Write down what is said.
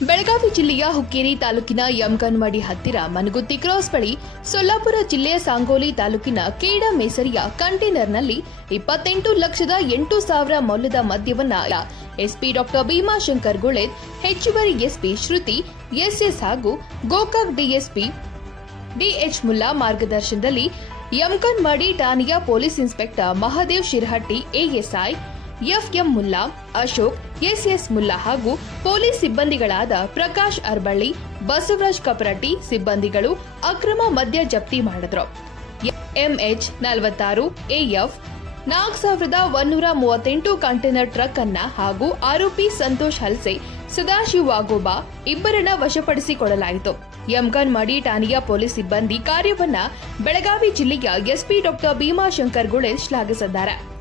ಬೆಳಗಾವಿ ಜಿಲ್ಲೆಯ ಹುಕ್ಕೇರಿ ತಾಲೂಕಿನ ಯಮಗನ್ವಾಡಿ ಹತ್ತಿರ ಮನಗುತ್ತಿ ಕ್ರಾಸ್ ಬಳಿ ಸೊಲ್ಲಾಪುರ ಜಿಲ್ಲೆಯ ಸಾಂಗೋಲಿ ತಾಲೂಕಿನ ಕೇಡ ಮೇಸರಿಯ ಕಂಟೈನರ್ನಲ್ಲಿ ಇಪ್ಪತ್ತೆಂಟು ಲಕ್ಷದ ಎಂಟು ಸಾವಿರ ಮೌಲ್ಯದ ಮದ್ಯವನ್ನ ಎಸ್ಪಿ ಡಾಕ್ಟರ್ ಭೀಮಾಶಂಕರ್ ಗುಳೇದ್ ಹೆಚ್ಚುವರಿ ಎಸ್ಪಿ ಶ್ರುತಿ, ಎಸ್ಎಸ್ ಹಾಗೂ ಗೋಕಾಕ್ ಡಿಎಸ್ಪಿ ಡಿಎಚ್ ಮುಲ್ಲಾ ಮಾರ್ಗದರ್ಶನದಲ್ಲಿ ಯಮಗನ್ವಾಡಿ ಠಾಣೆಯ police inspector Mahadev Shirahatti, ASI FM Mulla, Ashok, SS Mulla ಹಾಗೂ ಪೊಲೀಸ್ ಸಿಬ್ಬಂದಿಗಳಾದ ಪ್ರಕಾಶ್ ಅರ್ಬಳ್ಳಿ, ಬಸವರಾಜ್ ಕಪರಟ್ಟಿ ಸಿಬ್ಬಂದಿಗಳು ಅಕ್ರಮ ಮದ್ಯ ಜಪ್ತಿ ಮಾಡಿದ್ರು. ಎಂಎಚ್ ನಲವತ್ತಾರು ಎಎಫ್ ನಾಲ್ಕು ಸಾವಿರದ ಒನ್ನೂರ ಮೂವತ್ತೆಂಟು ಕಂಟೈನರ್ ಟ್ರಕ್ ಅನ್ನ ಹಾಗೂ ಆರೋಪಿ ಸಂತೋಷ್ ಹಲ್ಸೆ ಸದಾಶಿವ್ ವಾಗೋಬಾ ಇಬ್ಬರನ್ನ ವಶಪಡಿಸಿಕೊಳ್ಳಲಾಯಿತು. ಯಮಕನ್ಮಡಿ ಠಾಣೆಯ ಪೊಲೀಸ್ ಸಿಬ್ಬಂದಿ ಕಾರ್ಯವನ್ನ ಬೆಳಗಾವಿ ಜಿಲ್ಲೆಯ ಎಸ್ಪಿ ಡಾಕ್ಟರ್ ಭೀಮಾಶಂಕರ್ ಗುಳೆ ಶ್ಲಾಘಿಸಿದ್ದಾರೆ.